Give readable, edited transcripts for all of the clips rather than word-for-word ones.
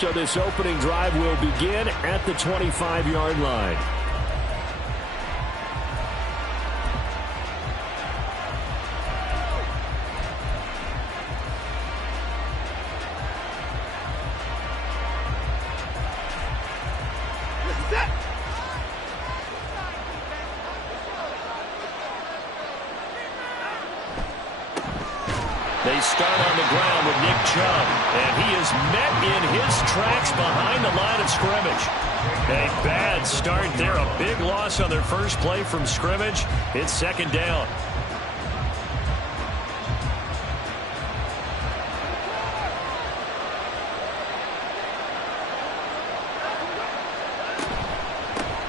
So this opening drive will begin at the 25-yard line. They start on the ground with Nick Chubb, and he is met in his tracks behind the line of scrimmage. A bad start there, a big loss on their first play from scrimmage. It's second down.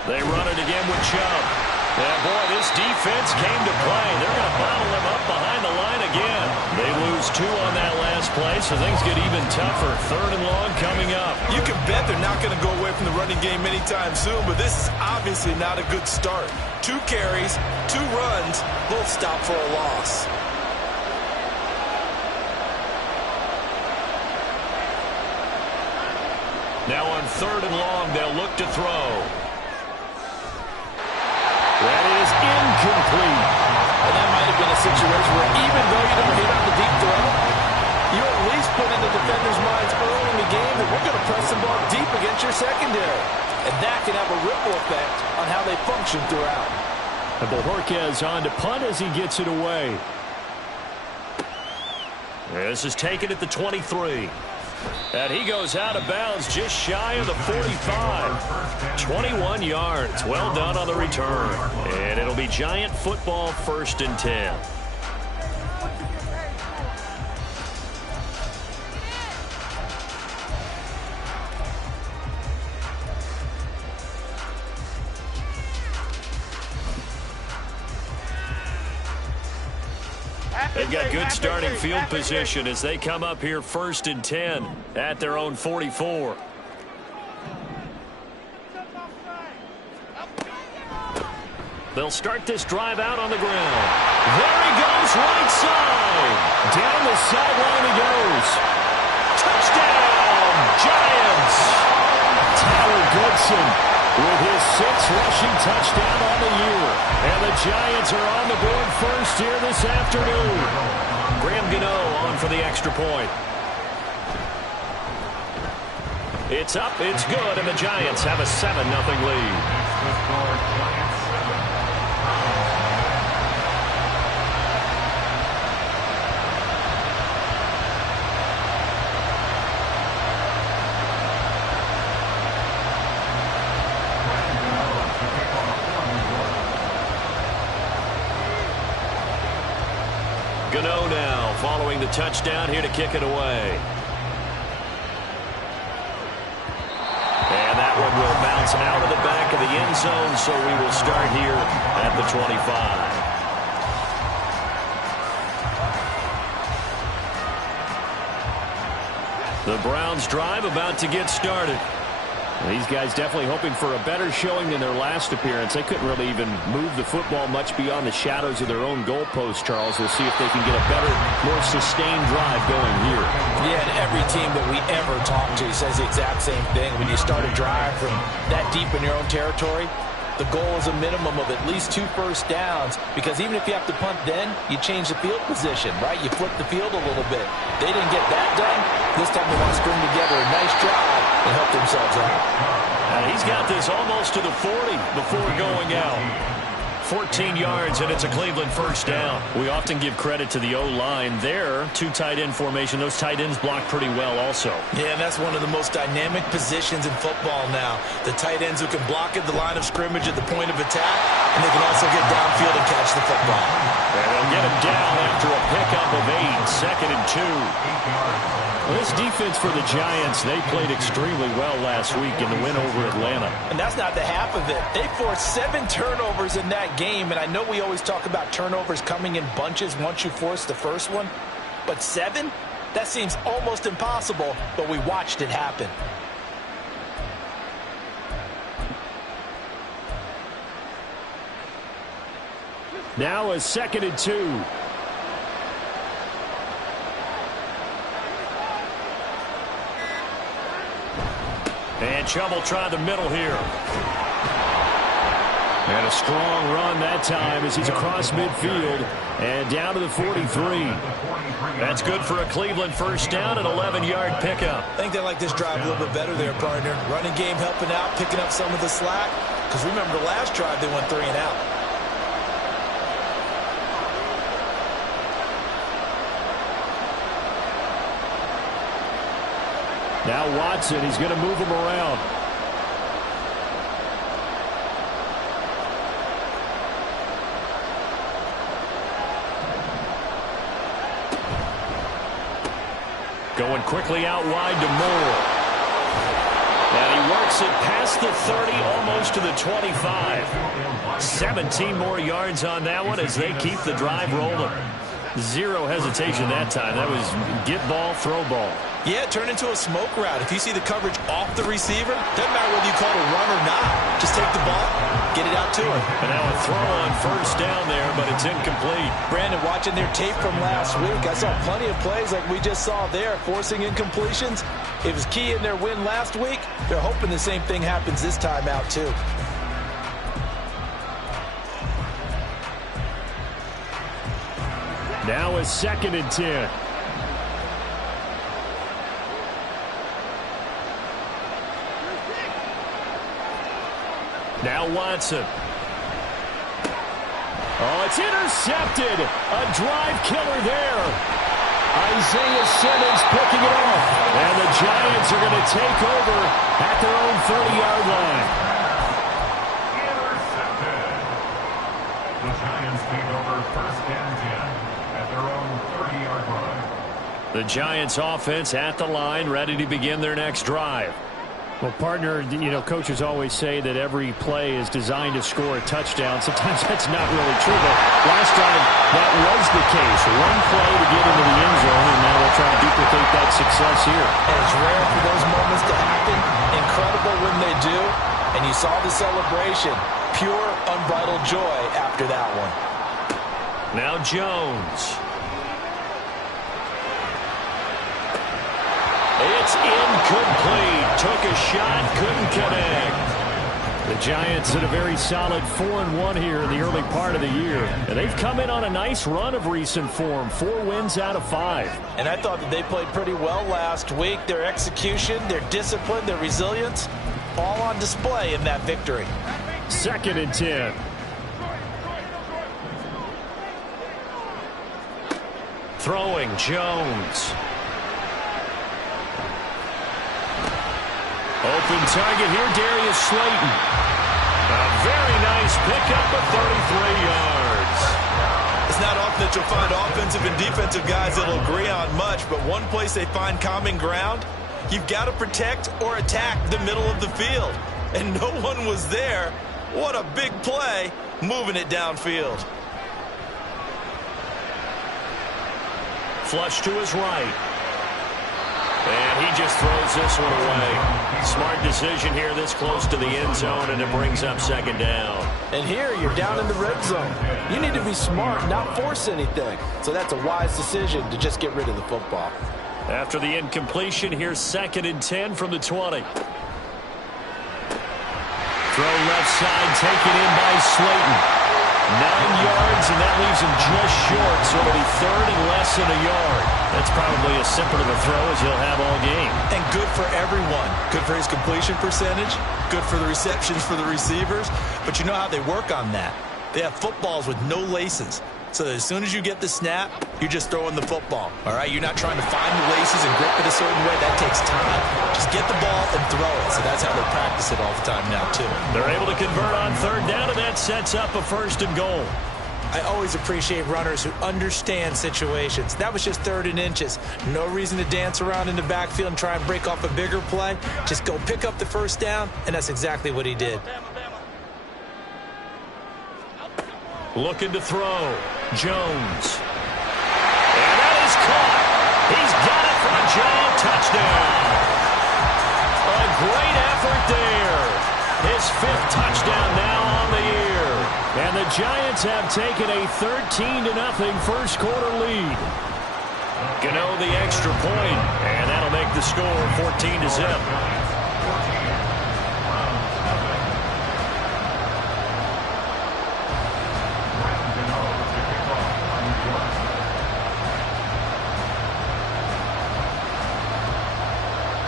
They run it again with Chubb. And boy, this defense came to play. They're going to bottle them up behind the line again. They lose 2 on that last play, so things get even tougher. Third and long coming up. You can bet they're not going to go away from the running game anytime soon, but this is obviously not a good start. 2 carries, 2 runs, both stop for a loss. Now on third and long, they'll look to throw. That is incomplete. And that might have been a situation where even though you don't hit on the deep throw, you at least put in the defender's minds early in the game that we're going to press the ball deep against your secondary. And that can have a ripple effect on how they function throughout. And Bojorquez on to punt as he gets it away. This is taken at the 23. And he goes out of bounds just shy of the 45. 21 yards. Well done on the return. And it'll be Giant football, 1st and 10. They've got good starting field position as they come up here 1st and 10 at their own 44. They'll start this drive out on the ground. There he goes, right side. Down the sideline he goes. Touchdown, Giants. Tyler Goodson with his 6th rushing touchdown on the year. And the Giants are on the board first here this afternoon. Graham Gano on for the extra point. It's up, it's good, and the Giants have a 7-0 lead. Gano now following the touchdown here to kick it away. And that one will bounce out of the back of the end zone, so we will start here at the 25. The Browns drive about to get started. These guys definitely hoping for a better showing than their last appearance. They couldn't really even move the football much beyond the shadows of their own goalpost, Charles. We'll see if they can get a better, more sustained drive going here. Yeah, and every team that we ever talk to says the exact same thing. When you start a drive from that deep in your own territory, the goal is a minimum of at least 2 first downs, because even if you have to punt then, you change the field position, right? You flip the field a little bit. They didn't get that done. This time they want to string together a nice drive and help themselves out. He's got this almost to the 40 before going out. 14 yards, and it's a Cleveland first down. We often give credit to the O-line there. 2 tight end formation. Those tight ends block pretty well also. Yeah, and that's one of the most dynamic positions in football now. The tight ends who can block at the line of scrimmage at the point of attack, and they can also get downfield and catch the football. And they'll get him down after a pickup of 8. 2nd and 2. Well, this defense for the Giants, they played extremely well last week in the win over Atlanta. And that's not the half of it. They forced 7 turnovers in that game, and I know we always talk about turnovers coming in bunches once you force the first one, but 7? That seems almost impossible, but we watched it happen. Now a 2nd and 2. And trouble trying the middle here. And a strong run that time as he's across midfield and down to the 43. That's good for a Cleveland first down and 11-yard pickup. I think they like this drive a little bit better there, partner. Running game helping out, picking up some of the slack. Because remember the last drive, they went 3 and out. Now Watson, he's going to move him around. Going quickly out wide to Moore. And he works it past the 30, almost to the 25. 17 more yards on that one as they keep the drive rolling. Zero hesitation that time. That was get ball, throw ball. Yeah, turn into a smoke route. If you see the coverage off the receiver, doesn't matter whether you call it a run or not. Just take the ball, get it out to him. And now a throw on first down there, but it's incomplete. Brandon, watching their tape from last week, I saw plenty of plays like we just saw there, forcing incompletions. It was key in their win last week. They're hoping the same thing happens this time out, too. Now a 2nd and 10. Now Watson. Oh, it's intercepted. A drive killer there. Isaiah Simmons picking it off. And the Giants are going to take over at their own 30-yard line. Intercepted. The Giants take over 1st and 10 at their own 30-yard line. The Giants offense at the line, ready to begin their next drive. Well, partner, you know, coaches always say that every play is designed to score a touchdown. Sometimes that's not really true, but last time that was the case. One play to get into the end zone, and now they'll try to duplicate that success here. And it's rare for those moments to happen. Incredible when they do. And you saw the celebration. Pure, unbridled joy after that one. Now Jones. It's incomplete. Took a shot, couldn't connect. The Giants in a very solid 4-1 here in the early part of the year. And they've come in on a nice run of recent form. 4 wins out of 5. And I thought that they played pretty well last week. Their execution, their discipline, their resilience, all on display in that victory. 2nd and 10. Throwing Jones. Open target here, Darius Slayton. A very nice pickup of 33 yards. It's not often that you'll find offensive and defensive guys that'll agree on much, but one place they find common ground, you've got to protect or attack the middle of the field. And no one was there. What a big play, moving it downfield. Flush to his right. And he just throws this one away. Smart decision here this close to the end zone, and it brings up 2nd down. And here you're down in the red zone. You need to be smart, not force anything. So that's a wise decision to just get rid of the football. After the incompletion, here's 2nd and 10 from the 20. Throw left side, taken in by Slayton. 9 yards, and that leaves him just short, so it'll be 3rd and less than a yard. That's probably as simple of a throw as he'll have all game. And good for everyone. Good for his completion percentage. Good for the receptions for the receivers. But you know how they work on that. They have footballs with no laces. So that as soon as you get the snap, you're just throwing the football. All right, you're not trying to find the laces and grip it a certain way. That takes time. Just get the ball and throw it. So that's how they practice it all the time now, too. They're able to convert on 3rd down, and that sets up a 1st and goal. I always appreciate runners who understand situations. That was just 3rd and inches. No reason to dance around in the backfield and try and break off a bigger play. Just go pick up the 1st down, and that's exactly what he did. Looking to throw. Jones. And that is caught. He's got it for a giant touchdown. A great effort there. His 5th touchdown now on the year. And the Giants have taken a 13-0 first quarter lead. Gano the extra point, and that'll make the score 14-0.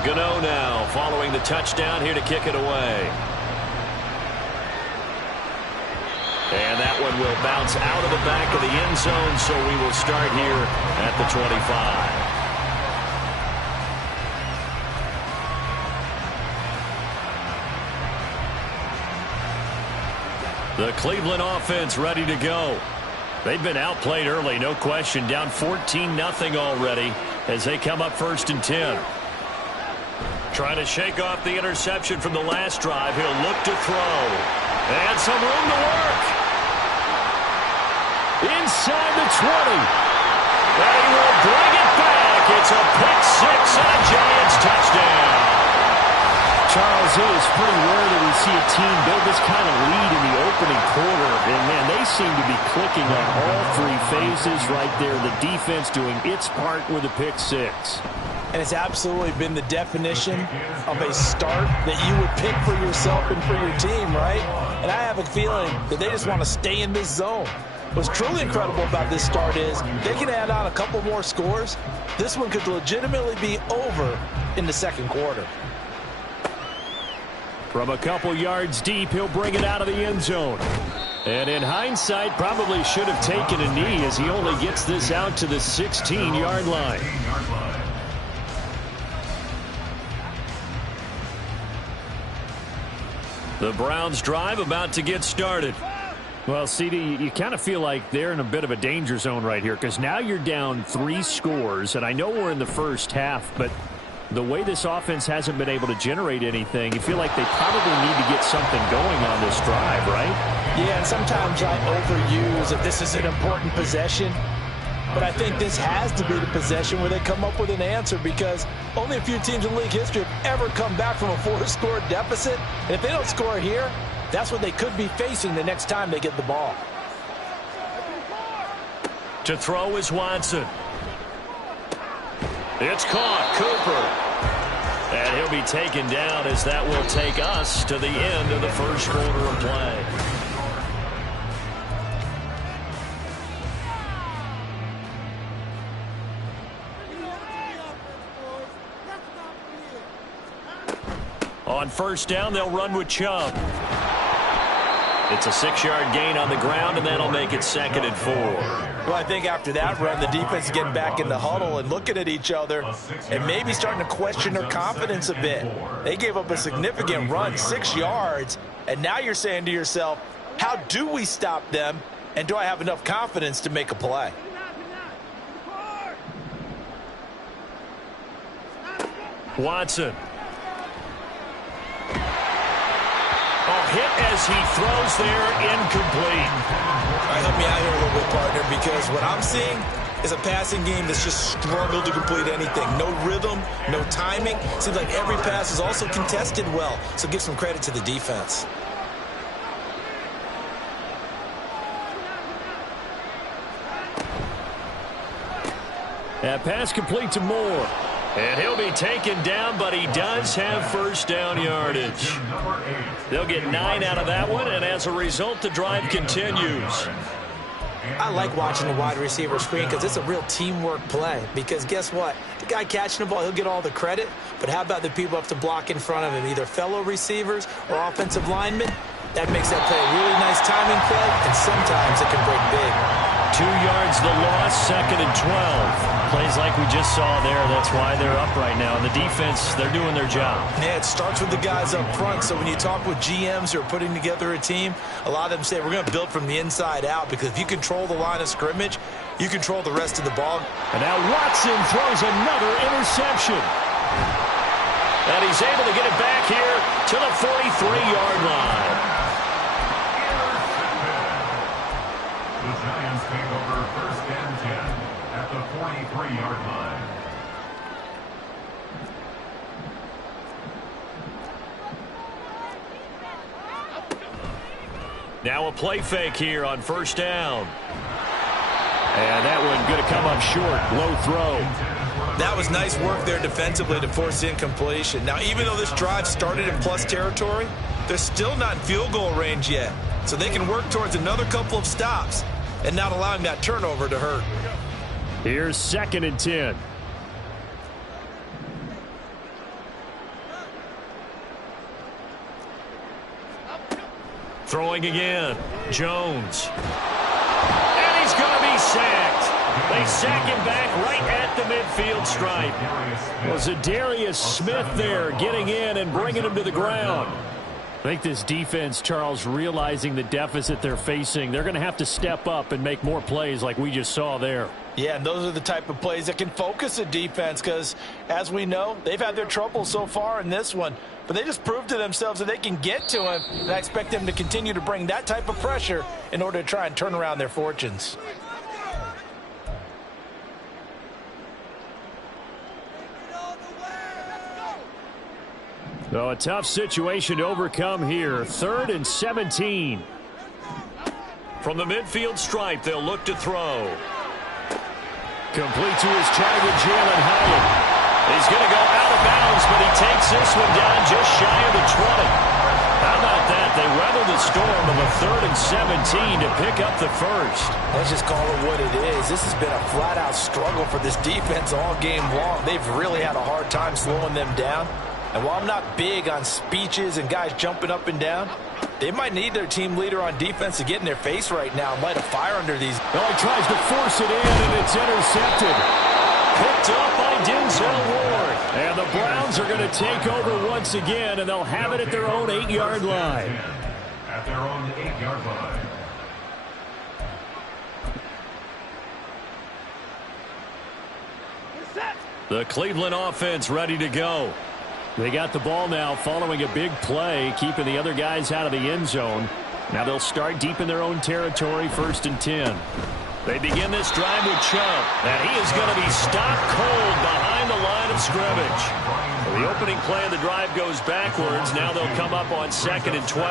Gano now following the touchdown here to kick it away. And that one will bounce out of the back of the end zone, so we will start here at the 25. The Cleveland offense ready to go. They've been outplayed early, no question. Down 14-0 already as they come up 1st and 10. Trying to shake off the interception from the last drive. He'll look to throw. And some room to work. Inside the 20. And he will bring it back. It's a pick six and a Giants touchdown. Charles, it is pretty rare that we see a team build this kind of lead in the opening quarter. And, man, they seem to be clicking on all three phases right there. The defense doing its part with a pick six. And it's absolutely been the definition of a start that you would pick for yourself and for your team, right? And I have a feeling that they just want to stay in this zone. What's truly incredible about this start is they can add on a couple more scores. This one could legitimately be over in the second quarter. From a couple yards deep, he'll bring it out of the end zone. And in hindsight, probably should have taken a knee as he only gets this out to the 16-yard line. The Browns drive about to get started. Well, CD, you kind of feel like they're in a bit of a danger zone right here because now you're down 3 scores, and I know we're in the first half, but the way this offense hasn't been able to generate anything, you feel like they probably need to get something going on this drive, right? Yeah, and sometimes I overuse that this is an important possession. But I think this has to be the possession where they come up with an answer because only a few teams in league history have ever come back from a 4-score deficit. And if they don't score here, that's what they could be facing the next time they get the ball. To throw is Watson. It's caught. Cooper. And he'll be taken down as that will take us to the end of the first quarter of play. On first down, they'll run with Chubb. It's a 6-yard gain on the ground, and that'll make it 2nd and 4. Well, I think after that run, the defense is getting back in the huddle and looking at each other and maybe starting to question their confidence a bit. They gave up a significant run, 6 yards, and now you're saying to yourself, how do we stop them, and do I have enough confidence to make a play? Watson. Hit as he throws there, incomplete. All right, help me out here a little bit, partner, because what I'm seeing is a passing game that's just struggled to complete anything. No rhythm, no timing. Seems like every pass is also contested well, so give some credit to the defense. That pass complete to Moore. And he'll be taken down, but he does have first down yardage. They'll get 9 out of that one, and as a result, the drive continues. I like watching the wide receiver screen because it's a real teamwork play. Because guess what? The guy catching the ball, he'll get all the credit. But how about the people who have to block in front of him, either fellow receivers or offensive linemen? That makes that play a really nice timing play, and sometimes it can break big. 2 yards the loss, 2nd and 12. Plays like we just saw there. That's why they're up right now. And the defense, they're doing their job. Yeah, it starts with the guys up front. So when you talk with GMs who are putting together a team, a lot of them say we're going to build from the inside out because if you control the line of scrimmage, you control the rest of the ball. And now Watson throws another interception. And he's able to get it back here to the 43-yard line. The Giants take over 1st and 10 at the 43-yard line. Now a play fake here on first down. And that one going to come up short. Low throw. That was nice work there defensively to force the incompletion. Now, even though this drive started in plus territory, they're still not in field goal range yet. So they can work towards another couple of stops and not allowing that turnover to hurt. Here's 2nd and 10. Throwing again. Jones. And he's going to be sacked. They sack him back right at the midfield stripe. Was it Darius Smith there getting in and bringing him to the ground? I think this defense, Charles, realizing the deficit they're facing, they're going to have to step up and make more plays like we just saw there. Yeah, and those are the type of plays that can focus a defense because, as we know, they've had their trouble so far in this one. But they just proved to themselves that they can get to him, and I expect them to continue to bring that type of pressure in order to try and turn around their fortunes. So a tough situation to overcome here. 3rd and 17. From the midfield stripe, they'll look to throw. Complete to his target, Jalen Hyatt. He's going to go out of bounds, but he takes this one down just shy of the 20. How about that? They weather the storm of a 3rd and 17 to pick up the first. Let's just call it what it is. This has been a flat-out struggle for this defense all game long. They've really had a hard time slowing them down. And while I'm not big on speeches and guys jumping up and down, they might need their team leader on defense to get in their face right now and light a fire under these. Well, he tries to force it in, and it's intercepted. Picked up by Denzel Ward. And the Browns are going to take over once again, and they'll have it at their own 8-yard line. At their own 8-yard line. The Cleveland offense ready to go. They got the ball now following a big play, keeping the other guys out of the end zone. Now they'll start deep in their own territory, 1st and 10. They begin this drive with Chubb, and he is going to be stopped cold behind the line of scrimmage. The opening play of the drive goes backwards. Now they'll come up on 2nd and 12.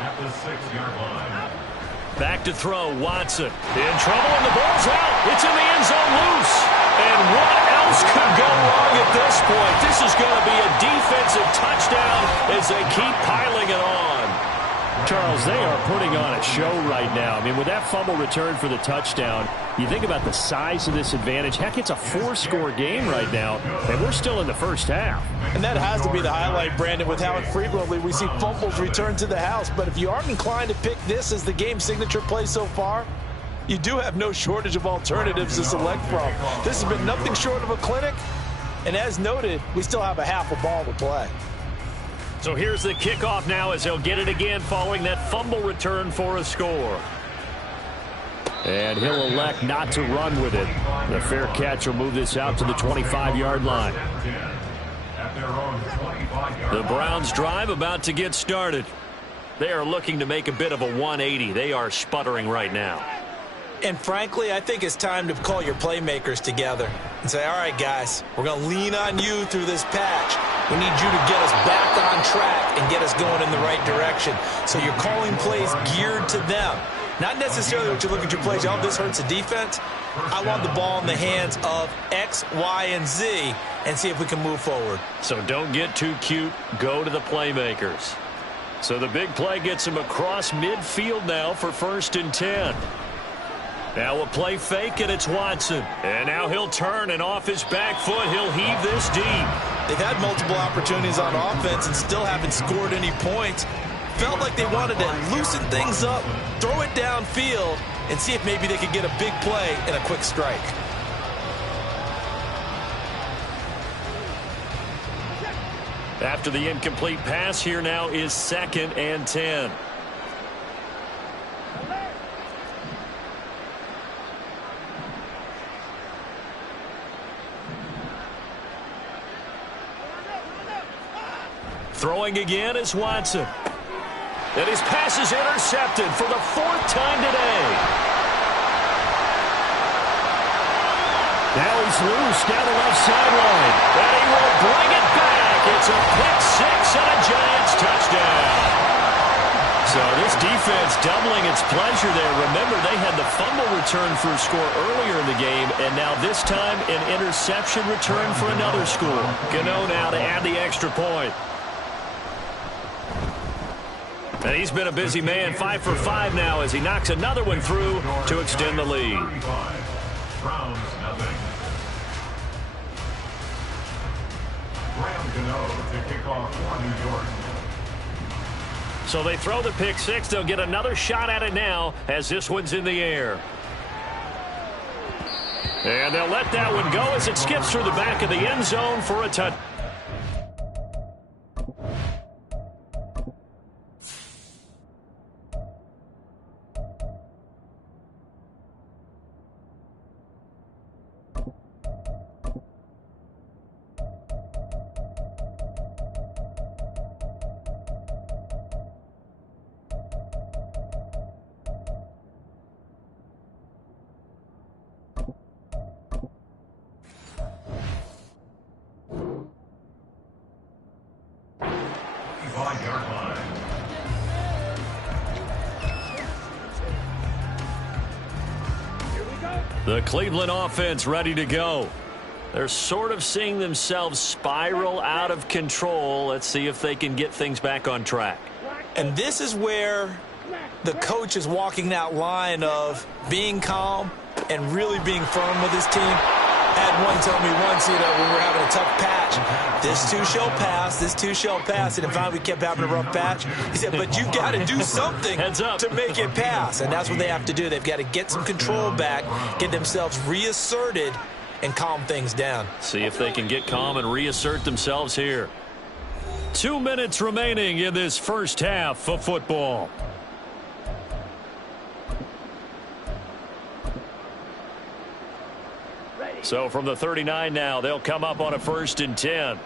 At the 6-yard line. Back to throw, Watson. In trouble, and the ball's out. It's in the end zone loose. And what else could go wrong at this point? This is going to be a defensive touchdown as they keep piling it on. Charles, they are putting on a show right now. I mean, with that fumble return for the touchdown, you think about the size of this advantage. Heck, it's a 4-score game right now, and we're still in the first half. And that has to be the highlight, Brandon, with how frequently we see fumbles return to the house. But if you aren't inclined to pick this as the game signature play so far, you do have no shortage of alternatives to select from. This has been nothing short of a clinic, and as noted, we still have a half a ball to play. So here's the kickoff now as they'll get it again following that fumble return for a score. And he'll elect not to run with it. The fair catch will move this out to the 25-yard line. The Browns drive about to get started. They are looking to make a bit of a 180. They are sputtering right now. And frankly, I think it's time to call your playmakers together and say, all right, guys, we're going to lean on you through this patch. We need you to get us back on track and get us going in the right direction. So you're calling plays geared to them. Not necessarily what you look at your plays, oh, this hurts the defense. I want the ball in the hands of X, Y, and Z and see if we can move forward. So don't get too cute. Go to the playmakers. So the big play gets him across midfield now for 1st and 10. Now a play fake, and it's Watson. And now he'll turn, and off his back foot, he'll heave this deep. They've had multiple opportunities on offense and still haven't scored any points. Felt like they wanted to loosen things up, throw it downfield, and see if maybe they could get a big play and a quick strike. After the incomplete pass, here now is 2nd and 10. Throwing again is Watson. And his pass is intercepted for the 4th time today. Now he's loose down the left sideline. And he will bring it back. It's a pick six and a Giants touchdown. So this defense doubling its pleasure there. Remember, they had the fumble return for a score earlier in the game, and now this time an interception return for another score. Gano now to add the extra point. And he's been a busy man, 5 for 5 now as he knocks another one through to extend the lead. Browns nothing. Graham Gano to kick off for New York. So they throw the pick six. They'll get another shot at it now as this one's in the air. And they'll let that one go as it skips through the back of the end zone for a touchdown. The Cleveland offense ready to go. They're sort of seeing themselves spiral out of control. Let's see if they can get things back on track. And this is where the coach is walking that line of being calm and really being firm with his team. I had one tell me once, when we were having a tough patch, this too shall pass, this too shall pass. And finally we kept having a rough patch. He said, but you've got to do something to make it pass. And that's what they have to do. They've got to get some control back, get themselves reasserted, and calm things down. See if they can get calm and reassert themselves here. 2 minutes remaining in this first half of football. So from the 39 now, they'll come up on a 1st and 10.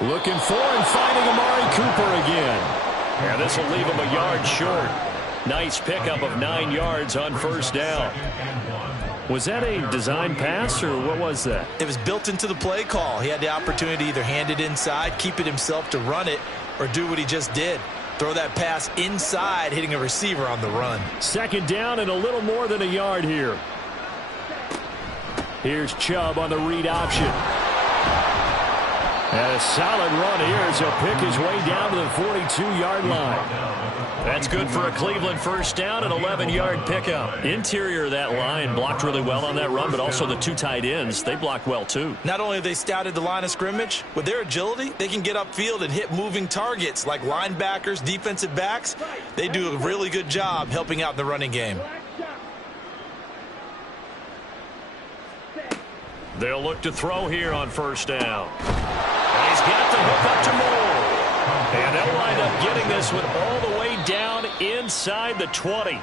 Looking for and finding Amari Cooper again. And this will leave him a yard short. Nice pickup of 9 yards on 1st down. Was that a design pass, or what was that? It was built into the play call. He had the opportunity to either hand it inside, keep it himself to run it, or do what he just did. Throw that pass inside, hitting a receiver on the run. 2nd down and a little more than a yard here. Here's Chubb on the read option. And a solid run here as he'll pick his way down to the 42-yard line. That's good for a Cleveland 1st down, an 11-yard pickup. Interior of that line blocked really well on that run, but also the 2 tight ends, they blocked well too. Not only have they scouted the line of scrimmage, with their agility, they can get upfield and hit moving targets like linebackers, defensive backs. They do a really good job helping out in the running game. They'll look to throw here on 1st down. And he's got the hook up to Moore. And they'll wind up getting this one all the way down inside the 20.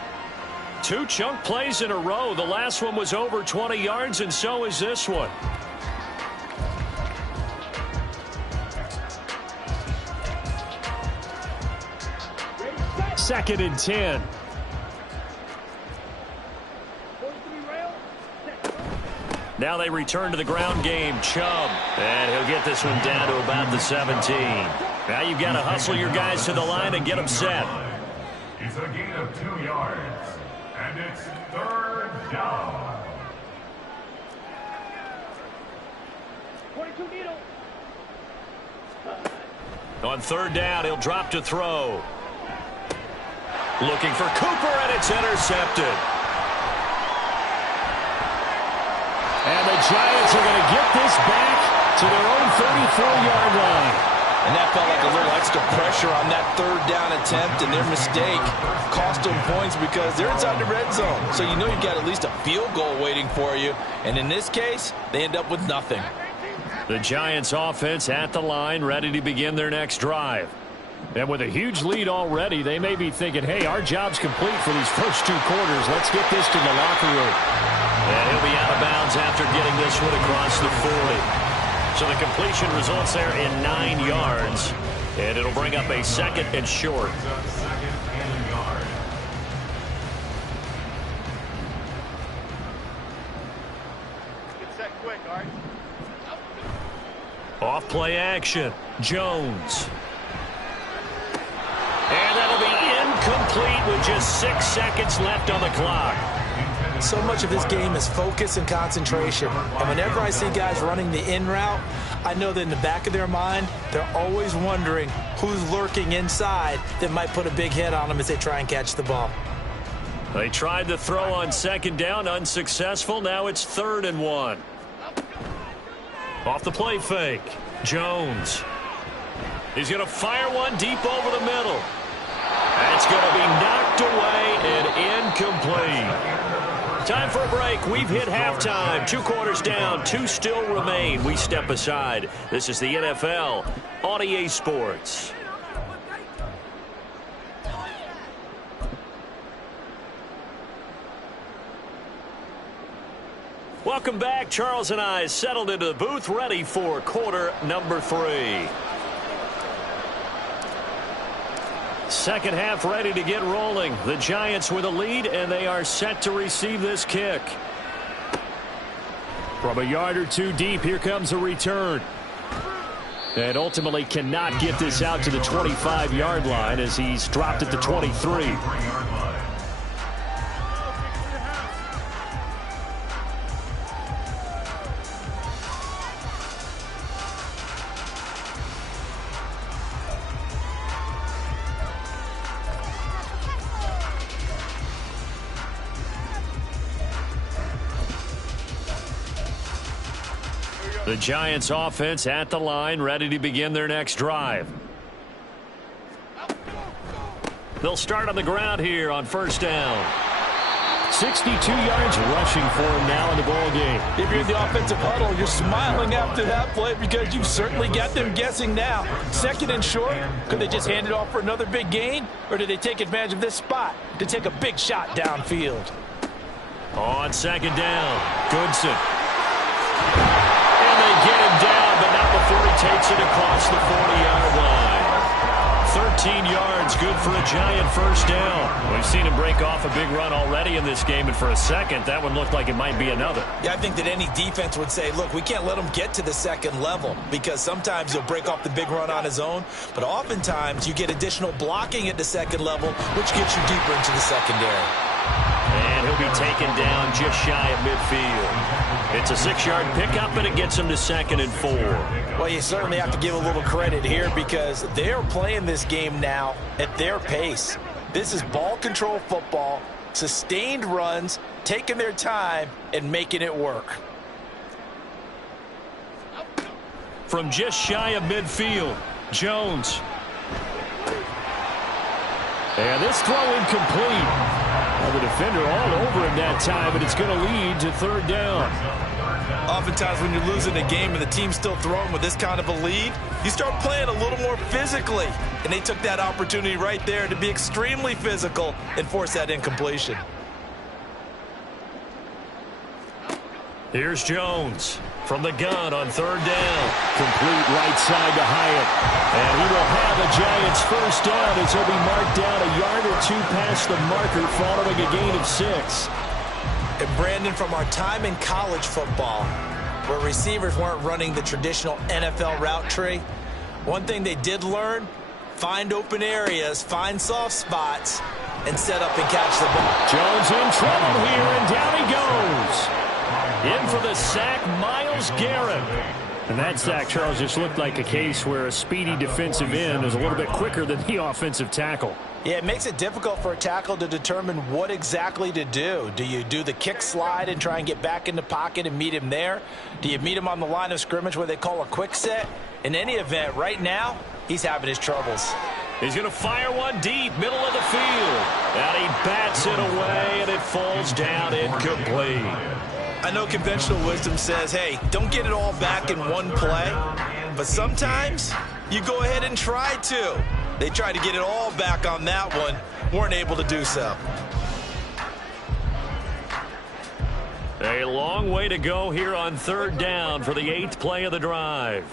2 chunk plays in a row. The last one was over 20 yards, and so is this one. Second and 10. Now they return to the ground game. Chubb. And he'll get this one down to about the 17. Now you've got to hustle your guys to the line and get them set. It's a gain of 2 yards. And it's 3rd down. 22 needle. On 3rd down, he'll drop to throw. Looking for Cooper, and it's intercepted. And the Giants are going to get this back to their own 34-yard line. And that felt like a little extra pressure on that 3rd down attempt, and their mistake cost them points because they're inside the red zone. So you know you've got at least a field goal waiting for you. And in this case, they end up with nothing. The Giants offense at the line, ready to begin their next drive. And with a huge lead already, they may be thinking, hey, our job's complete for these first 2 quarters. Let's get this to the locker room. And he'll be out of bounds after getting this one across the 40. So the completion results there in 9 yards. And it'll bring up a 2nd and short. Get set quick, Art. Off play action. Jones. And that'll be incomplete with just 6 seconds left on the clock. So much of this game is focus and concentration. And whenever I see guys running the in route, I know that in the back of their mind, they're always wondering who's lurking inside that might put a big hit on them as they try and catch the ball. They tried to throw on 2nd down, unsuccessful. Now it's 3rd and 1. Off the play fake. Jones. He's going to fire one deep over the middle. That's going to be knocked away and incomplete. Time for a break. We've hit halftime. 2 quarters down. 2 still remain. We step aside. This is the NFL on EA Sports. Welcome back. Charles and I settled into the booth, ready for quarter number 3. Second half ready to get rolling. The Giants with a lead, and they are set to receive this kick. From a yard or 2 deep, here comes a return. And ultimately cannot get this out to the 25-yard line as he's dropped at the 23. The Giants offense at the line, ready to begin their next drive. They'll start on the ground here on first down. 62 yards rushing for him now in the ball game. If you're in the offensive huddle, you're smiling after that play because you've certainly got them guessing now. Second and short, could they just hand it off for another big gain? Or did they take advantage of this spot to take a big shot downfield? On second down, Goodson. Get him down, but not before he takes it across the 40-yard line. 13 yards, good for a Giant first down. We've seen him break off a big run already in this game, and for a second, that one looked like it might be another. Yeah, I think that any defense would say, look, we can't let him get to the second level because sometimes he'll break off the big run on his own, but oftentimes you get additional blocking at the second level, which gets you deeper into the secondary. And he'll be taken down just shy of midfield. It's a 6-yard pickup, and it gets him to 2nd and 4. Well, you certainly have to give a little credit here because they're playing this game now at their pace. This is ball control football, sustained runs, taking their time, and making it work. From just shy of midfield, Jones. And this throw incomplete. Well, the defender all over him that time, but it's going to lead to 3rd down. Oftentimes when you're losing a game and the team's still throwing with this kind of a lead, you start playing a little more physically. And they took that opportunity right there to be extremely physical and force that incompletion. Here's Jones from the gun on 3rd down. Complete right side to Hyatt. And he will have a Giants first down as he'll be marked down a yard or 2 past the marker following a gain of 6. And Brandon, from our time in college football, where receivers weren't running the traditional NFL route tree, one thing they did learn, find open areas, find soft spots, and set up and catch the ball. Jones in trouble here, and down he goes. In for the sack, Myles Garrett. And that sack, Charles, just looked like a case where a speedy defensive end is a little bit quicker than the offensive tackle. Yeah, it makes it difficult for a tackle to determine what exactly to do. Do you do the kick slide and try and get back in the pocket and meet him there? Do you meet him on the line of scrimmage where they call a quick set? In any event, right now, he's having his troubles. He's going to fire one deep, middle of the field. And he bats it away, and it falls down incomplete. I know conventional wisdom says, hey, don't get it all back in one play. But sometimes you go ahead and try to. They tried to get it all back on that one. Weren't able to do so. A long way to go here on 3rd down for the 8th play of the drive.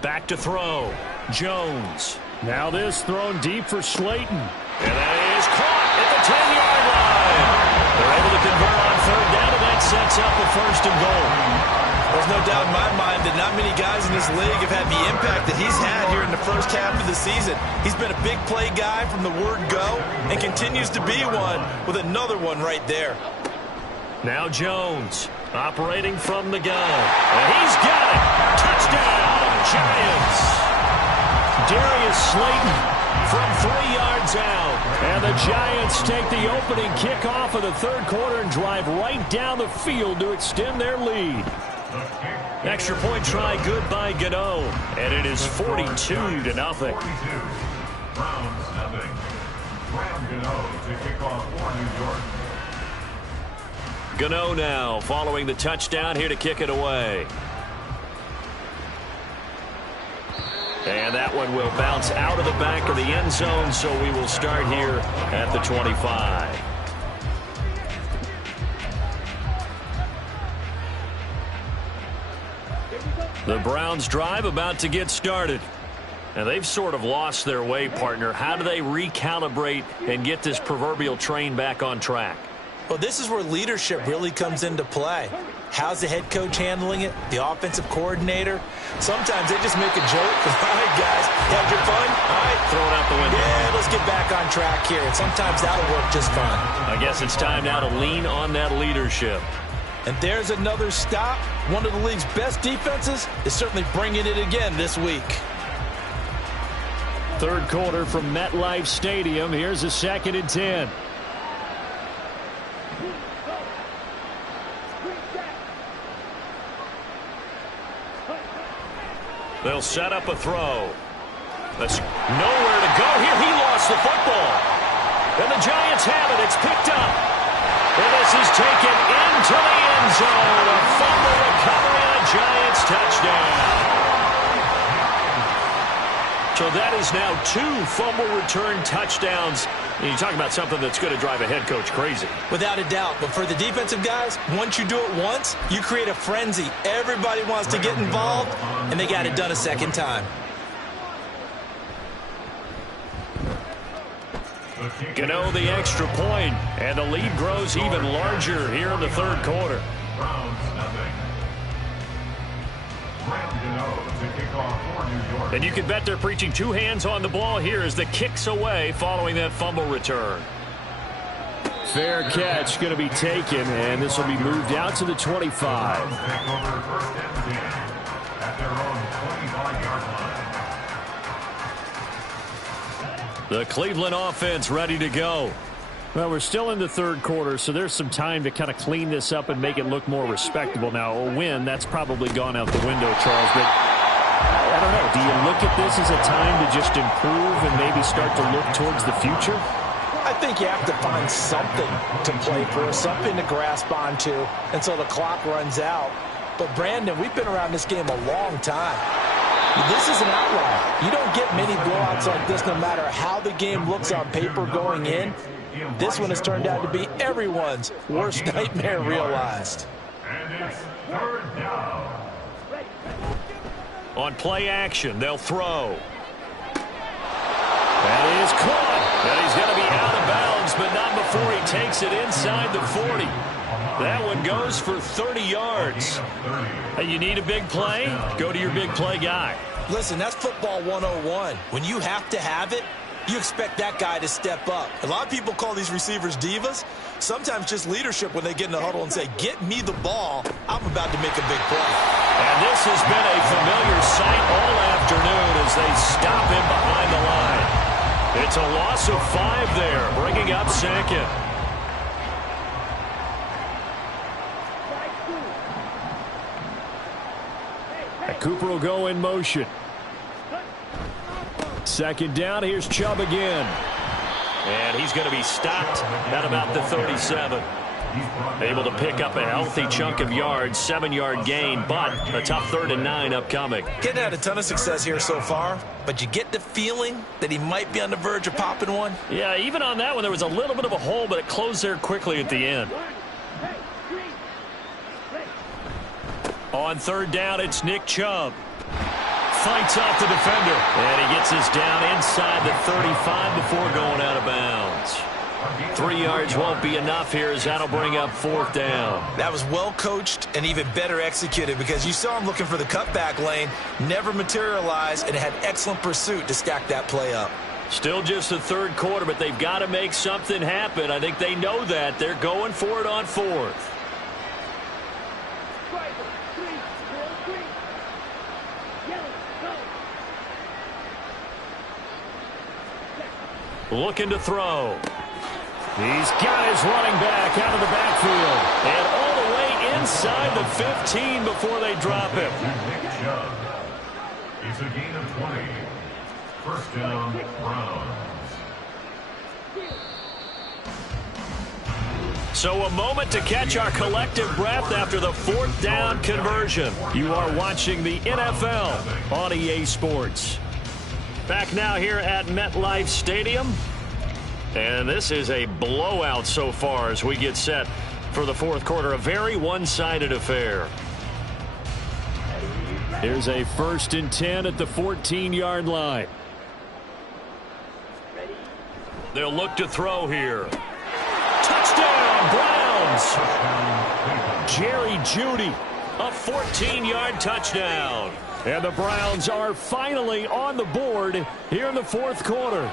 Back to throw. Jones. Now this thrown deep for Slayton. And that is caught at the 10-yard line. They're able to convert on 3rd down, and that sets up a 1st and goal. There's no doubt in my mind that not many guys in this league have had the impact that he's had here in the first half of the season. He's been a big play guy from the word go and continues to be one with another one right there. Now Jones operating from the gun. And he's got it. Touchdown, Giants. Darius Slayton from 3 yards out. And the Giants take the opening kickoff of the 3rd quarter and drive right down the field to extend their lead. Extra point try good by Gano, and it is 42-0. Browns nothing. Graham Gano to kick off for New York. Gano now following the touchdown here to kick it away. And that one will bounce out of the back of the end zone, so we will start here at the 25. The Browns drive about to get started. And they've sort of lost their way, partner. How do they recalibrate and get this proverbial train back on track? Well, this is where leadership really comes into play. How's the head coach handling it? The offensive coordinator? Sometimes they just make a joke. All right, guys, had your fun? All right. Throw it out the window. Yeah, let's get back on track here. And sometimes that'll work just fine. I guess it's time now to lean on that leadership. And there's another stop. One of the league's best defenses is certainly bringing it again this week. Third quarter from MetLife Stadium. Here's a 2nd and 10. They'll set up a throw. That's nowhere to go here. He lost the football. And the Giants have it. It's picked up. And this is taken into the end zone. A fumble recovery and a Giants touchdown. So that is now 2 fumble return touchdowns. And you talk about something that's going to drive a head coach crazy. Without a doubt. But for the defensive guys, once you do it once, you create a frenzy. Everybody wants to get involved, and they got it done a second time. Gano the extra point, and the lead grows even larger here in the third quarter. Browns nothing. Graham Gano to kick off for New York. And you can bet they're preaching 2 hands on the ball here as the kick's away following that fumble return. Fair catch going to be taken, and this will be moved out to the 25. Browns take over 1st and 10 at their own 25-yard line. The Cleveland offense ready to go. Well, we're still in the third quarter, so there's some time to kind of clean this up and make it look more respectable. Now, a win, that's probably gone out the window, Charles, but I don't know. Do you look at this as a time to just improve and maybe start to look towards the future? I think you have to find something to play for, something to grasp onto until the clock runs out. But, Brandon, we've been around this game a long time. This is an outlier. You don't get many blowouts like this no matter how the game looks on paper going in. This one has turned out to be everyone's worst nightmare realized. And it's 3rd down. On play action, they'll throw. That is caught. And he's going to be out of bounds, but not before he takes it inside the 40. That one goes for 30 yards. Hey, you need a big play? Go to your big play guy. Listen, that's football 101. When you have to have it, you expect that guy to step up. A lot of people call these receivers divas. Sometimes just leadership when they get in the huddle and say, get me the ball. I'm about to make a big play. And this has been a familiar sight all afternoon as they stop him behind the line. It's a loss of 5 there, bringing up 2nd. Cooper will go in motion. 2nd down. Here's Chubb again. And he's going to be stopped at about the 37. Able to pick up a healthy chunk of yards, 7-yard gain, but a tough 3rd and 9 upcoming. Getting had a ton of success here so far, but you get the feeling that he might be on the verge of popping one. Yeah, even on that one, there was a little bit of a hole, but it closed there quickly at the end. On 3rd down, it's Nick Chubb. Fights off the defender. And he gets us down inside the 35 before going out of bounds. 3 yards won't be enough here as that'll bring up 4th down. That was well coached and even better executed because you saw him looking for the cutback lane, never materialized, and had excellent pursuit to stack that play up. Still just the third quarter, but they've got to make something happen. I think they know that. They're going for it on 4th. Looking to throw. He's got his running back out of the backfield. And all the way inside the 15 before they drop him. It's a gain of 20. First down, Browns. So a moment to catch our collective breath after the fourth down conversion. You are watching the NFL on EA Sports. Back now here at MetLife Stadium. And this is a blowout so far as we get set for the fourth quarter. A very one-sided affair. Here's a 1st and 10 at the 14-yard line. They'll look to throw here. Touchdown, Browns! Jerry Jeudy, a 14-yard touchdown. And the Browns are finally on the board here in the fourth quarter.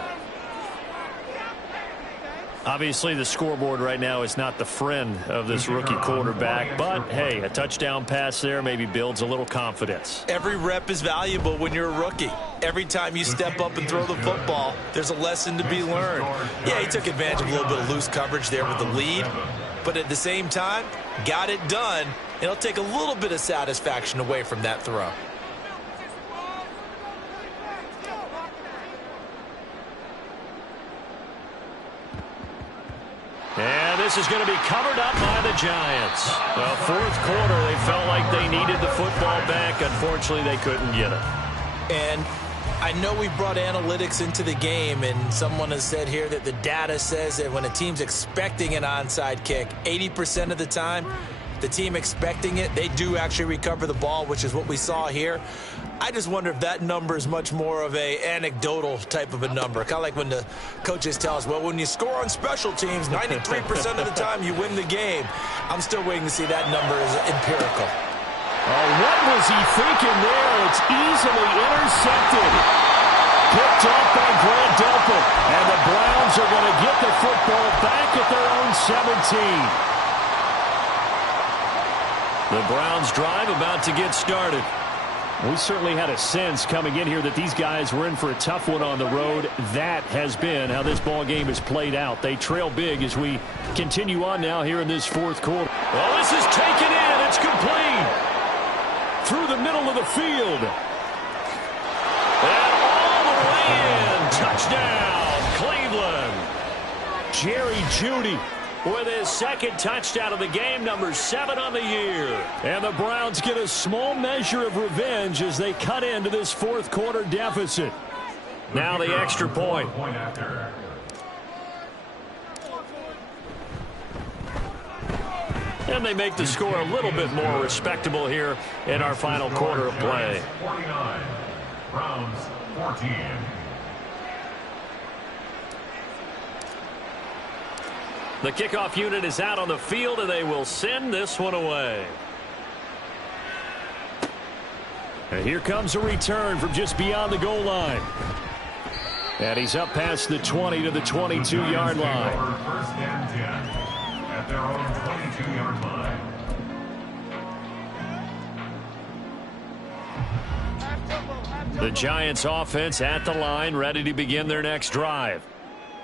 Obviously, the scoreboard right now is not the friend of this rookie quarterback. But, hey, a touchdown pass there maybe builds a little confidence. Every rep is valuable when you're a rookie. Every time you step up and throw the football, there's a lesson to be learned. Yeah, he took advantage of a little bit of loose coverage there with the lead. But at the same time, got it done. It'll take a little bit of satisfaction away from that throw. And this is going to be covered up by the Giants. Well, fourth quarter, they felt like they needed the football back. Unfortunately, they couldn't get it. And I know we brought analytics into the game, and someone has said here that the data says that when a team's expecting an onside kick, 80% of the time, the team expecting it, they do actually recover the ball, which is what we saw here. I just wonder if that number is much more of a anecdotal type of a number. Kind of like when the coaches tell us, well, when you score on special teams, 93% of the time you win the game. I'm still waiting to see that number is empirical. Oh, what was he thinking there? It's easily intercepted. Picked up by Grant Delpit. And the Browns are going to get the football back at their own 17. The Browns drive about to get started. We certainly had a sense coming in here that these guys were in for a tough one on the road. That has been how this ball game has played out. They trail big as we continue on now here in this fourth quarter. Well, this is taken in. It's complete. Through the middle of the field. And all the way in. Touchdown, Cleveland. Jerry Jeudy with his second touchdown of the game, number 7 on the year. And the Browns get a small measure of revenge as they cut into this fourth quarter deficit. Now the extra point. And they make the score a little bit more respectable here in our final quarter of play. 49, Browns 14. The kickoff unit is out on the field, and they will send this one away. And here comes a return from just beyond the goal line. And he's up past the 20 to the 22-yard line. First and 10 at their own 22-yard line. The Giants offense at the line, ready to begin their next drive.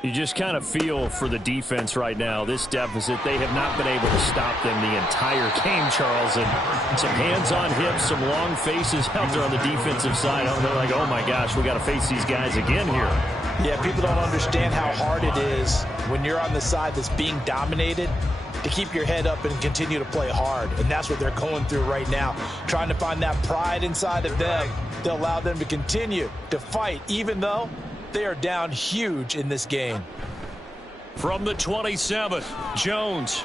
You just kind of feel for the defense right now. This deficit, they have not been able to stop them the entire game, Charles. And some hands on hips, some long faces out there on the defensive side. They're like, oh, my gosh, we got to face these guys again here. Yeah, people don't understand how hard it is when you're on the side that's being dominated to keep your head up and continue to play hard. And that's what they're going through right now, trying to find that pride inside of them to allow them to continue to fight, even though they are down huge in this game. From the 27, Jones.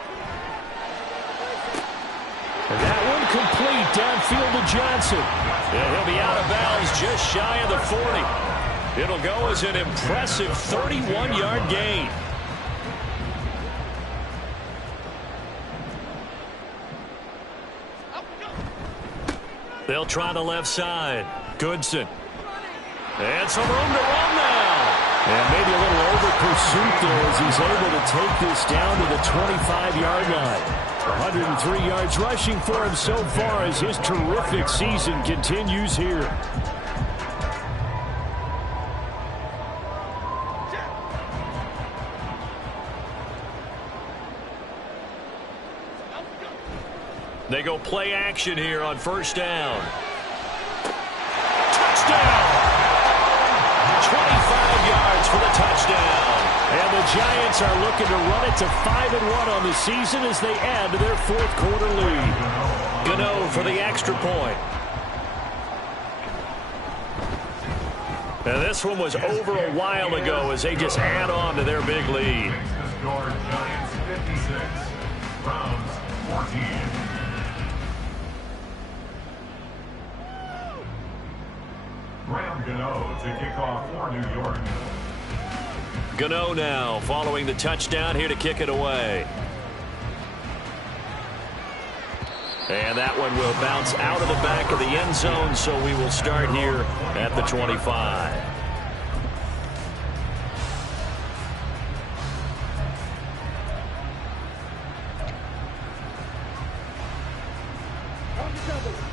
And that one complete downfield to Johnson. And he'll be out of bounds just shy of the 40. It'll go as an impressive 31-yard gain. They'll try the left side. Goodson. And some room to run now. And maybe a little over pursuit there as he's able to take this down to the 25-yard line. 103 yards rushing for him so far as his terrific season continues here. They go play action here on first down. Touchdown! 25 yards for the touchdown. And the Giants are looking to run it to 5-1 on the season as they add to their fourth quarter lead. Gano for the extra point. And this one was over a while ago as they just add on to their big lead. Giants 56, Browns 14. Graham Gano to kick off for New York. Gano now following the touchdown here to kick it away. And that one will bounce out of the back of the end zone, so we will start here at the 25.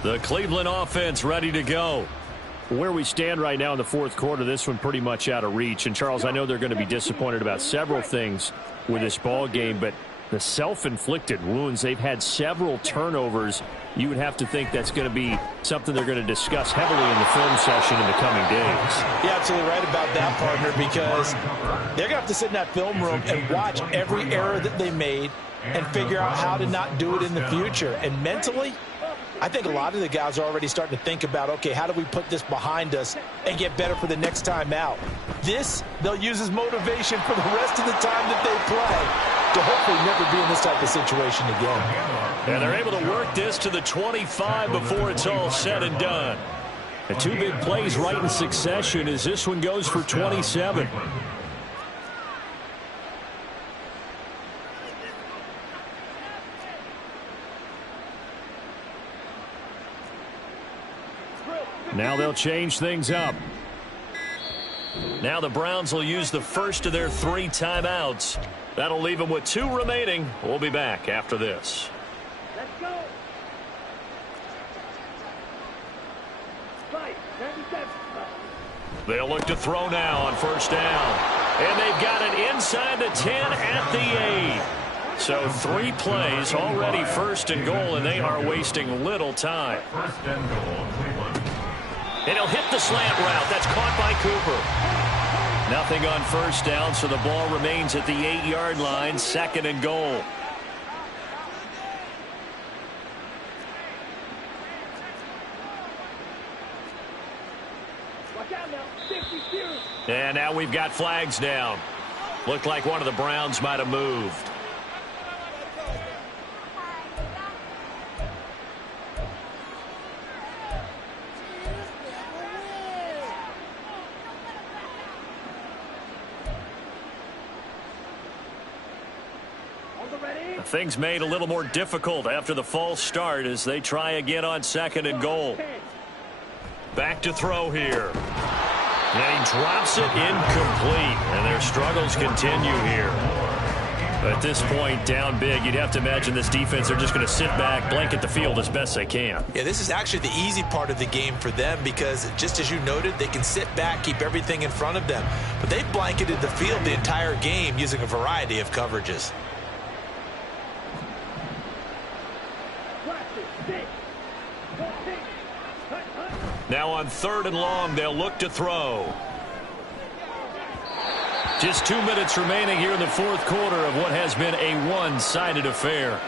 The Cleveland offense ready to go. Where we stand right now in the fourth quarter, this one pretty much out of reach. And, Charles, I know they're going to be disappointed about several things with this ball game, but the self-inflicted wounds, they've had several turnovers. You would have to think that's going to be something they're going to discuss heavily in the film session in the coming days. You're absolutely right about that, partner, because they're going to have to sit in that film room and watch every error that they made and figure out how to not do it in the future. And mentally, I think a lot of the guys are already starting to think about, okay, how do we put this behind us and get better for the next time out? This, they'll use as motivation for the rest of the time that they play to hopefully never be in this type of situation again. And they're able to work this to the 25 before it's all said and done. The two big plays right in succession as this one goes for 27. Now they'll change things up. Now the Browns will use the first of their 3 timeouts. That'll leave them with 2 remaining. We'll be back after this. Let's go. 5, 97. They'll look to throw now on first down. And they've got it inside the 10 at the 8. So 3 plays already first and goal, and they are wasting little time. First and goal, Cleveland. And he'll hit the slant route. That's caught by Cooper. Nothing on first down, so the ball remains at the 8-yard line, second and goal. Watch out now. 52. And now we've got flags down. Looked like one of the Browns might have moved. Things made a little more difficult after the false start as they try again on second and goal. Back to throw here. And he drops it incomplete. And their struggles continue here. At this point, down big, you'd have to imagine this defense are just going to sit back, blanket the field as best they can. Yeah, this is actually the easy part of the game for them because, just as you noted, they can sit back, keep everything in front of them. But they've blanketed the field the entire game using a variety of coverages. Now on third and long, they'll look to throw. Just 2 minutes remaining here in the fourth quarter of what has been a one-sided affair.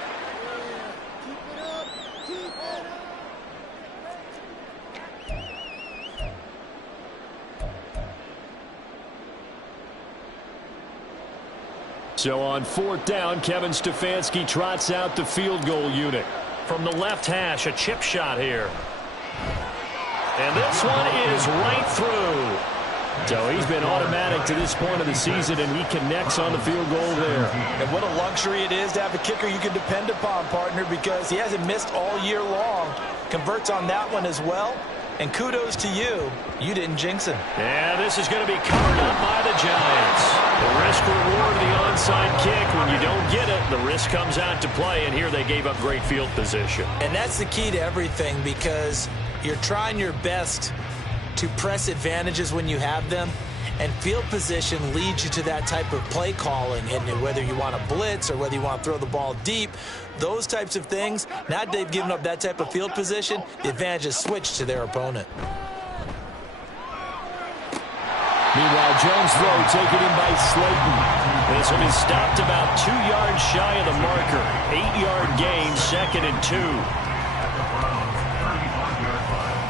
So on fourth down, Kevin Stefanski trots out the field goal unit. From the left hash, a chip shot here. And this one is right through. So he's been automatic to this point of the season, and he connects on the field goal there. And what a luxury it is to have a kicker you can depend upon, partner, because he hasn't missed all year long. Converts on that one as well. And kudos to you. You didn't jinx him. And this is going to be covered up by the Giants. The risk-reward of the onside kick. When you don't get it, the risk comes out to play, and here they gave up great field position. And that's the key to everything, because you're trying your best to press advantages when you have them, And field position leads you to that type of play calling, and whether you want to blitz or whether you want to throw the ball deep, those types of things, now that they've given up that type of field position, the advantage is switched to their opponent. Meanwhile, Jones' throw taken in by Slayton. This one is stopped about 2 yards shy of the marker. 8-yard gain, 2nd and 2. At the Browns' 35-yard line.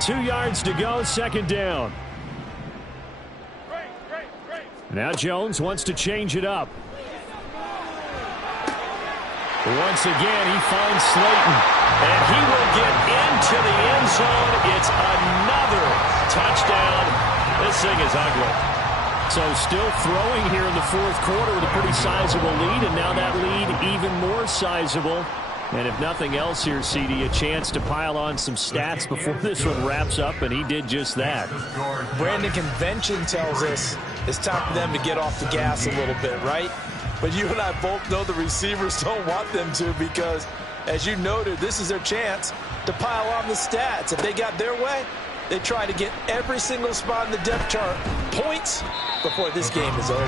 2 yards to go, 2nd down. Now Jones wants to change it up. Once again, he finds Slayton, and he will get into the end zone. It's another touchdown. This thing is ugly. So still throwing here in the 4th quarter with a pretty sizable lead, and now that lead even more sizable. And if nothing else here, CD, a chance to pile on some stats before this one wraps up, and he did just that. Brandon, convention tells us it's time for them to get off the gas a little bit, right? But you and I both know the receivers don't want them to, because, as you noted, this is their chance to pile on the stats. If they got their way, they try to get every single spot in the depth chart points before this game is over.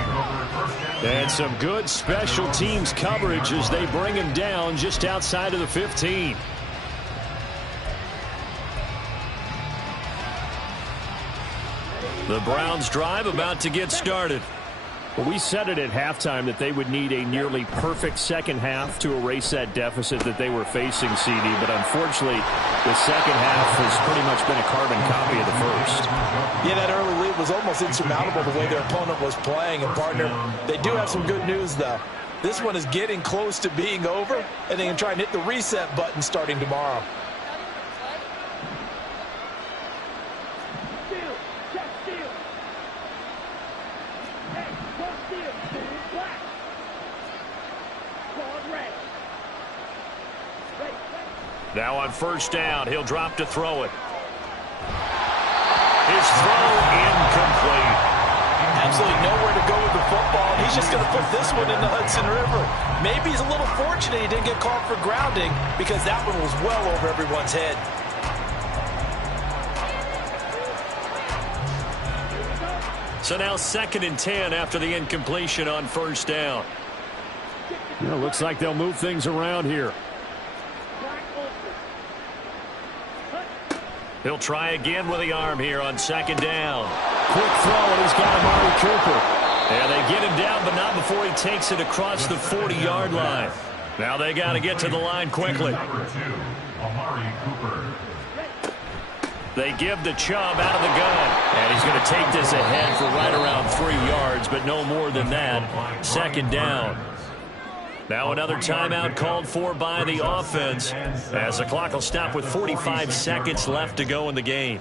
And some good special teams coverage as they bring him down just outside of the 15. The Browns drive about to get started. Well, we said it at halftime that they would need a nearly perfect second half to erase that deficit that they were facing, CD. But unfortunately, the second half has pretty much been a carbon copy of the first. Yeah, that early lead was almost insurmountable the way their opponent was playing. And, partner, they do have some good news, though. This one is getting close to being over, and they can try and hit the reset button starting tomorrow. Now on 1st down, he'll drop to throw it. His throw incomplete. Absolutely nowhere to go with the football. He's just going to put this one in the Hudson River. Maybe he's a little fortunate he didn't get called for grounding, because that one was well over everyone's head. So now 2nd and 10 after the incompletion on 1st down. Yeah, looks like they'll move things around here. He'll try again with the arm here on 2nd down. Quick throw, and he's got Amari Cooper. And they get him down, but not before he takes it across the 40-yard line. Now they got to get to the line quickly. Number 2, Amari Cooper. They give the Chubb out of the gun. And he's going to take this ahead for right around 3 yards, but no more than that. 2nd down. Now another timeout called for by the offense, as the clock will stop with 45 seconds left to go in the game.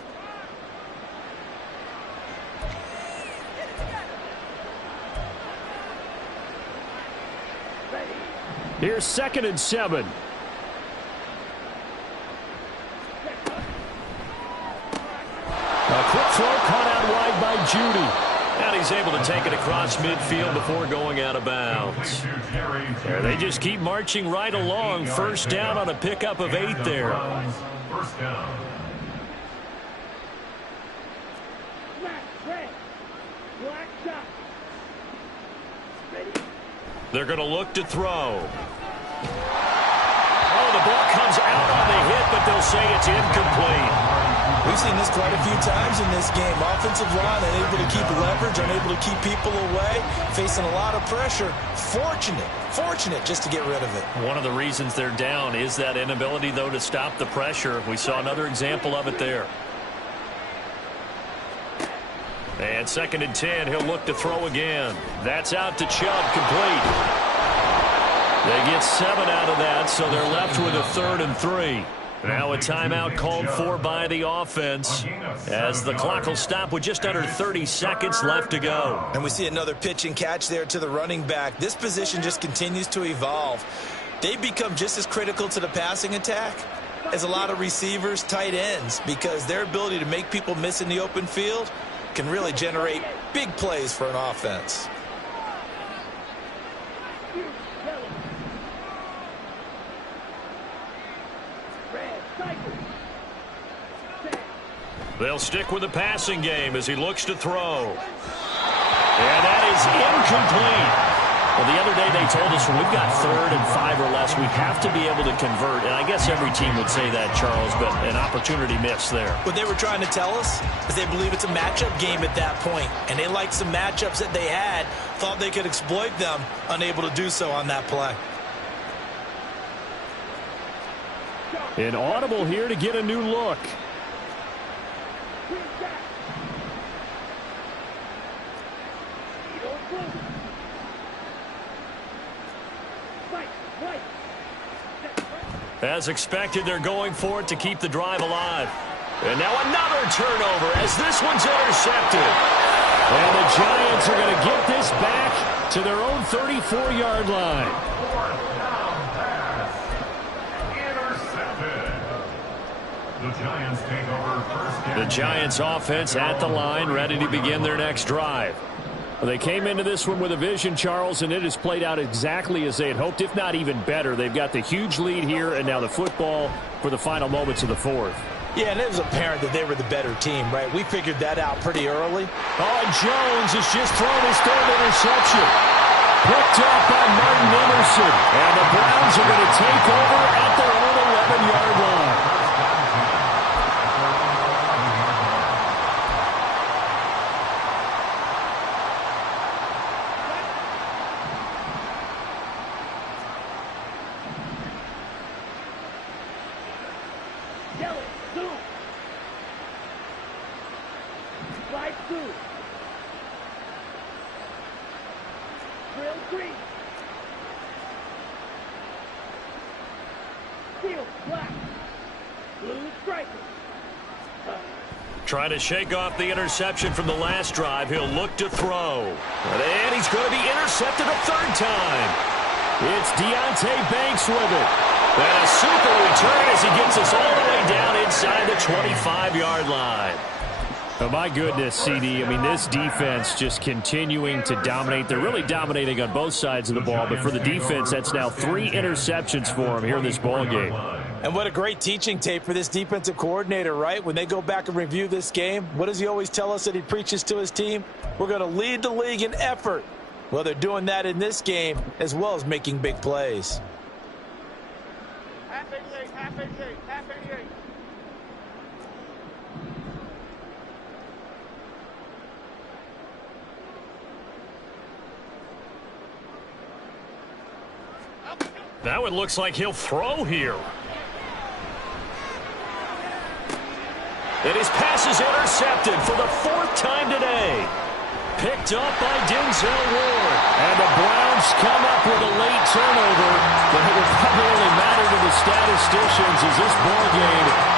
Here's 2nd and 7. A quick throw caught out wide by Judy. And he's able to take it across midfield before going out of bounds. There, they just keep marching right along. 1st down on a pickup of 8 there. 1st down. They're going to look to throw. Oh, the ball comes out on the hit, but they'll say it's incomplete. We've seen this quite a few times in this game. Offensive line unable to keep leverage, unable to keep people away, facing a lot of pressure. Fortunate just to get rid of it. One of the reasons they're down is that inability, though, to stop the pressure. We saw another example of it there. And 2nd and 10, he'll look to throw again. That's out to Chubb, complete. They get 7 out of that, so they're left with a 3rd and 3. Now a timeout called for by the offense, as the clock will stop with just under 30 seconds left to go. And we see another pitch and catch there to the running back. This position just continues to evolve. They become just as critical to the passing attack as a lot of receivers, tight ends, because their ability to make people miss in the open field can really generate big plays for an offense. They'll stick with the passing game as he looks to throw. And that is incomplete. Well, the other day they told us when we've got 3rd and 5 or less, we have to be able to convert. And I guess every team would say that, Charles, but an opportunity missed there. What they were trying to tell us is they believe it's a matchup game at that point, and they liked some matchups that they had, thought they could exploit them, unable to do so on that play. An audible here to get a new look. As expected, they're going for it to keep the drive alive. And now another turnover as this one's intercepted. And the Giants are going to get this back to their own 34-yard line. 4th down pass. Intercepted. The Giants take over first down. The Giants offense at the line, ready to begin their next drive. Well, they came into this one with a vision, Charles, and it has played out exactly as they had hoped, if not even better. They've got the huge lead here, and now the football for the final moments of the 4th. Yeah, and it was apparent that they were the better team, right? We figured that out pretty early. Oh, and Jones has just thrown his 3rd interception. Picked up by Martin Emerson. And the Browns are going to take over at their own 11-yard line. Trying to shake off the interception from the last drive. He'll look to throw. And he's going to be intercepted a 3rd time. It's Deonte Banks with it. And a super return as he gets us all the way down inside the 25-yard line. Oh, my goodness, CD. I mean, this defense just continuing to dominate. They're really dominating on both sides of the ball. But for the defense, that's now 3 interceptions for them here in this ball game. And what a great teaching tape for this defensive coordinator, right? When they go back and review this game, what does he always tell us that he preaches to his team? We're going to lead the league in effort. Well, they're doing that in this game as well as making big plays. Half 88, half 88, half 88. That one looks like he'll throw here. And his pass is intercepted for the 4th time today. Picked up by Denzel Ward. And the Browns come up with a late turnover. But it will probably only matter to the statisticians as this ball game